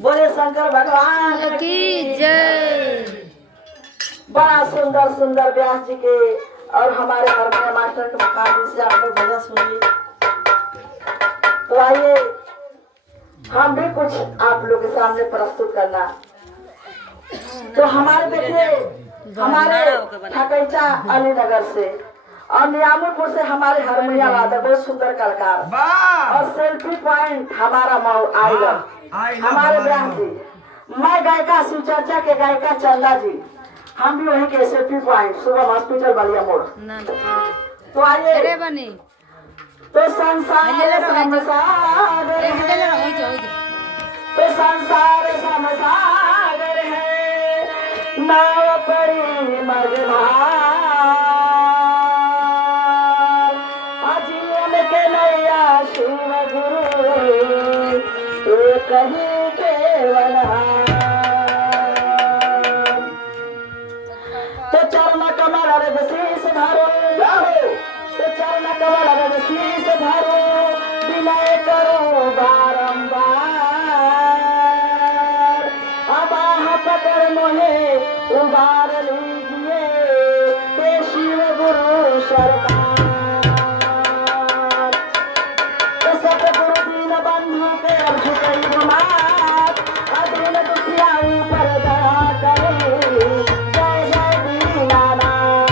बोले शंकर भगवान की जय। बड़ा सुंदर सुंदर व्यास जी के और हमारे हारमोनियम मास्टर के मुखातिब से आप लोग भजन सुनिए। तो आइए हम भी कुछ आप लोग के सामने प्रस्तुत करना। तो हमारे बेटे हमारे ठकैचा अलीनगर से और नियामपुर से हमारे हारमोनियम वादक बहुत सुंदर कलाकार और सेल्फी पॉइंट हमारा मऊ आइलर हमारे ब्याह जी। मैं गायिका शिवचर्चा के गायिका चंदा जी, हम भी वहीं के सेल्फी पॉइंट सुबह हॉस्पिटल बलिया मोड़। तो आइए तो संसार तो संसार समसागर है नाव पड़ी मझधार जीवन के नैया शिव गुरु कहीं केवल तो चरण कमल रज शीस धरो तो चरण कमल रज शीस धरो विनय करो बारंबार अबाह पकड़ मोहे उबार लीजिए हे शिव गुरु सरकार। तो सतगुरु दीन बंधु के अब झुकई गुमात अधीन दुखिया ऊपर दया करे जय जय दीनानाथ।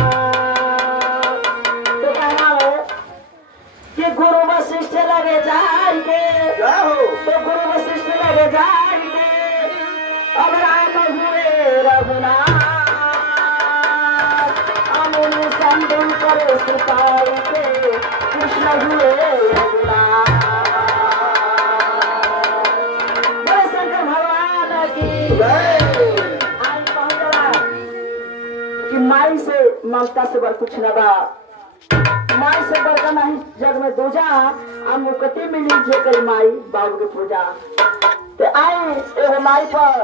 तो कहना है कि गुरु वशिष्ठ लगे जाएंगे तो गुरु वशिष्ठ लगे जाएंगे अब राम हुए रघुनाथ अमुनि संधु करे सिपाही के कृष्ण हुए रघुनाथ। बोले शंकर भगवान की जय। आज पहुंचला कि माई से ममता से बढ़ कुछ न बा, माई से बढ़कर नहीं जग में दूजा आ मुक्ति मिली जे करी माई बाबू के पूजा। तो आए एगो माई पर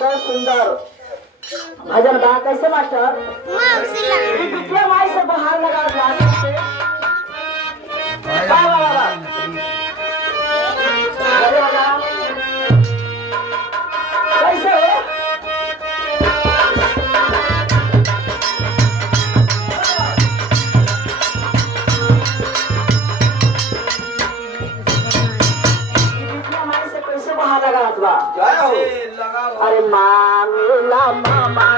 बहुत सुंदर भजन बा। कैसे मास्टर विद्या माई से बाहर लगा से वाह वाह वाह अरे वाह कैसे अरे मांगला मामा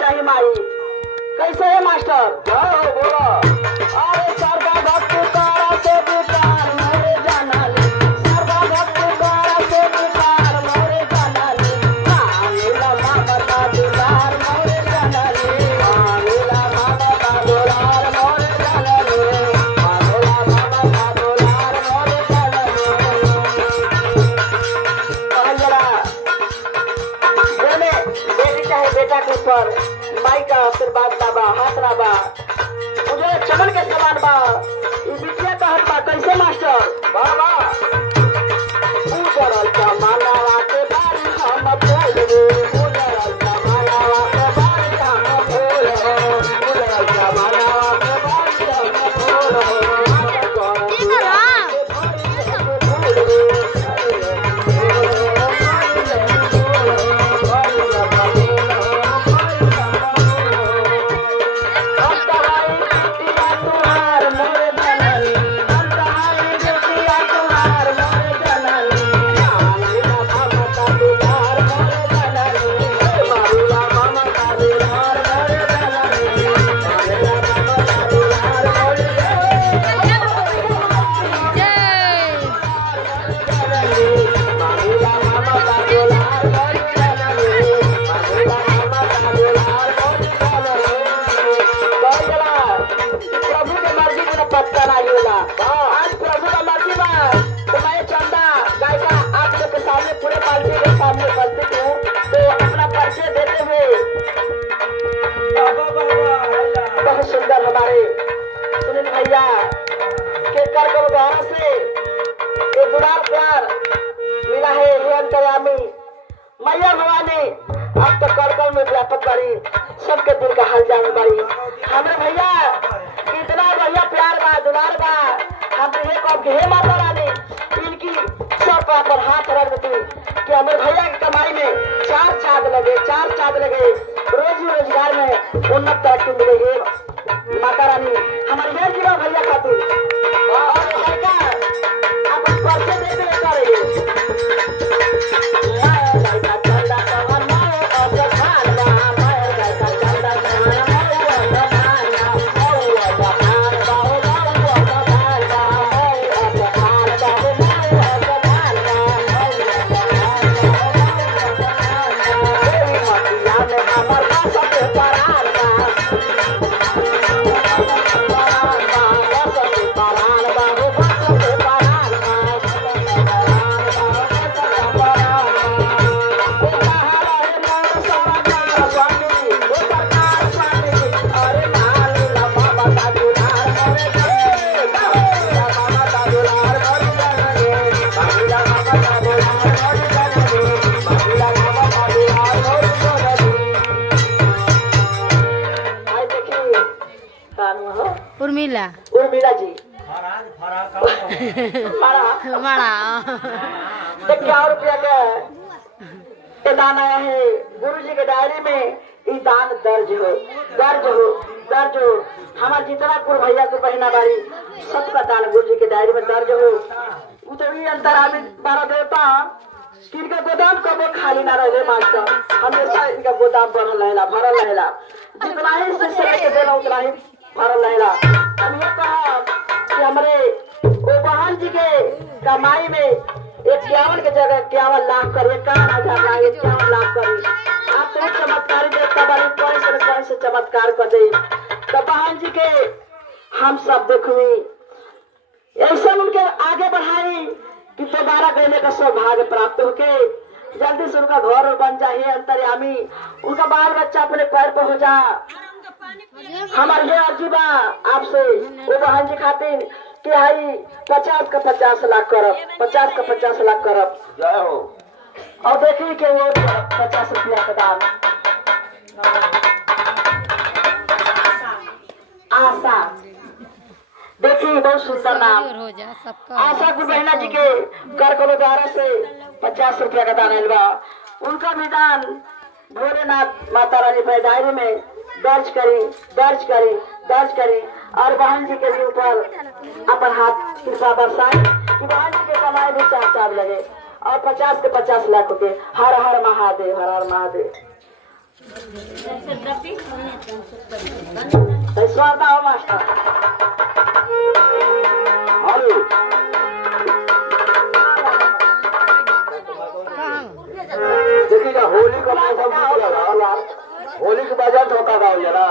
चाहिए माई। कैसे है मास्टर? बोलो। अरे सरगा भक्त तारा से बेकार मोरे जाना ले, सरगा भक्त तारा से बेकार मोरे जाना ले, मांगेला मामा का दुलार मोरे जाना ले, मांगेला मामा का दुलार मोरे जाना ले, मांगेला मामा का दुलार मोरे जाना ले। जरा बोले बेटी चाहे बेटा के ऊपर माई का आशीर्वाद ना बा, हाथ ना बा, मुझे चमन के समान बा। ये बिटिया का हाथ बा। कैसे मास्टर? बाबा उजरल कमालावा के बारी हम बोल रे, उजरल कमालावा के बारी हम बोल रे, उजरल कमालावा के बारी हम बोल रे। पत्ता नहीं होला। आज प्रभु का मर्जी बा तो मैं चंदा गायिका आप लोग के सामने पूरे पार्टी के सामने उपस्थित हूँ। तो अपना परिचय देते हुए बहुत सुंदर हमारे सुनील भैया के कर द्वारा से एक दुलार प्यार मिला है। हे अंतर्यामी मैया भवानी आप तो कड़कड़ में व्यापक बड़ी, सबके दिल का हाल जान बड़ी। हमारे भैया कितना बढ़िया प्यार बा, दुलार बा। हम तो ये कब हे माता रानी इनकी सर पर हाथ रख देती कि हमारे भैया की कमाई में चार चांद लगे, चार चांद लगे, रोजी रोजगार में उन्नत तरक्की मिले। हे माता रानी हमारे ये जीवा भैया खातिर और लड़का आप परिचय दे दे कर रही है। उर्मिला उर्मिला जी बड़ा तो क्या रुपया का दान आया है गुरु जी के डायरी में। ये दान दर्ज हो, दर्ज हो, दर्ज हो। हमारे जितना कुल भैया को बहना बारी सबका दान गुरु जी के डायरी में दर्ज हो। वो तो ये अंतर आदमी बारह देवता इनका गोदाम कब खाली ना रहे मास्टर, हमेशा इनका गोदाम बनल रहेला, भरल रहेला। जितना ही शिष्य लेके देना उतना ही भरल रहेला। हम ये कहा कि हमारे वो बहन जी के कमाई में 51 के जगह 51 लाख करे, 51 लाख करे। आप तो चमत्कारी देखता बारी कौन से चमत्कार कर दे। तो बहन जी के हम सब देखुई ऐसा उनके आगे बढ़ाई कि दोबारा कहने का सौभाग्य प्राप्त होके जल्दी से उनका घर बन जाए। अंतर्यामी उनका बाल बच्चा अपने पैर पर हो जा। हमारे ये अर्जी बा आपसे वो बहन जी खातिर कि हाई 50 का 50 लाख करब, 50 का 50 लाख करब। जय हो। और देखिए कि वो 50 रुपया का दाम आशा देखिए बहुत सुंदर नाम आशा गुरु बहना जी के घर को द्वारा से 50 रुपया का दान बा। उनका भी दान भोलेनाथ माता रानी पर डायरी में दर्ज करी, दर्ज करी, दर्ज करी। और बहन जी के भी ऊपर अपन हाथ कृपा बरसाए कि बहन जी के कमाई भी 4 लगे और 50 के 50 लाख होते। हर हर महादेव, हर हर महादेव। स्वागत हो मास्टर हेलो देखिएगा होली का मौसम होली के बाजार धोखा गाओ जरा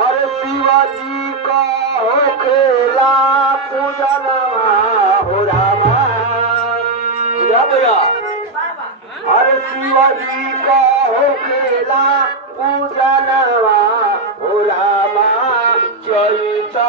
अरे शिवाजी का हो खेला पूजन हो रामा भैया अरे शिवाजी का हो खेला पूजन हो रामा चैता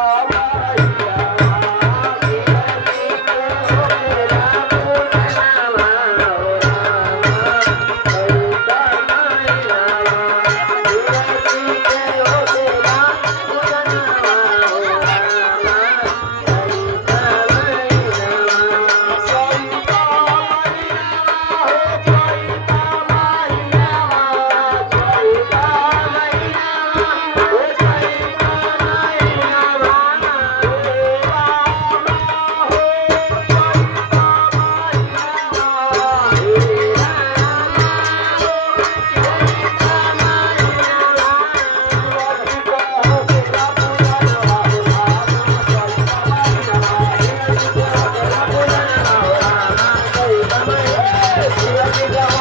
Thank you.